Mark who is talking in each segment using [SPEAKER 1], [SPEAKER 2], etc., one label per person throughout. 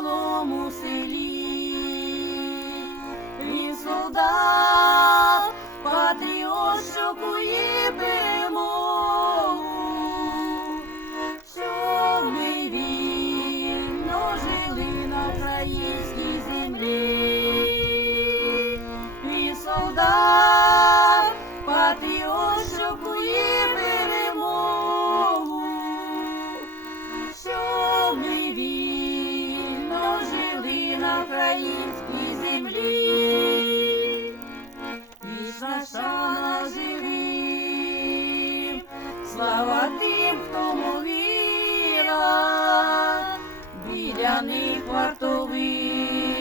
[SPEAKER 1] малому селі, він солдат, патріот, що кує перемогу, щоб ми вільно жили на українській землі. Українській землі. Вічна шана живим, слава тим, хто могила, біля них вартовими,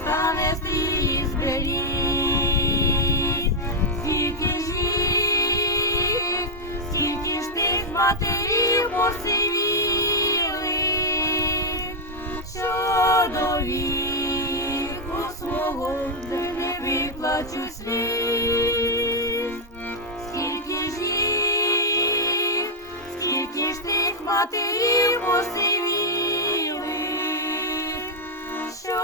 [SPEAKER 1] стане стрій зберіг, скільки ж їх, скільки ж тих матерів посивілих, виплачу сліз. Скільки ж скільки ж тих матерів посивілих, що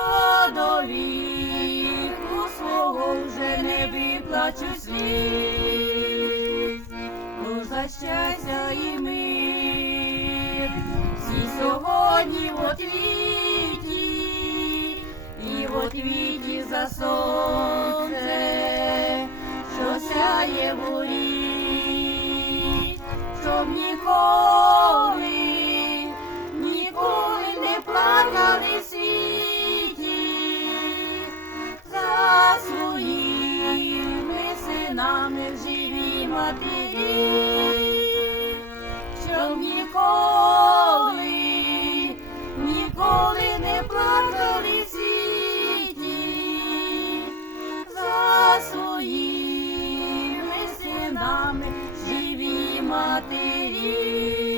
[SPEAKER 1] до віку свого вже не виплачу сліз. Ну, за щастя сьогодні в отвіті, і в отвіті за що сяє горі, щоб ніколи, ніколи не плакали світі. За своїми синами в живій матері, щоб ніколи, своїми живі матері.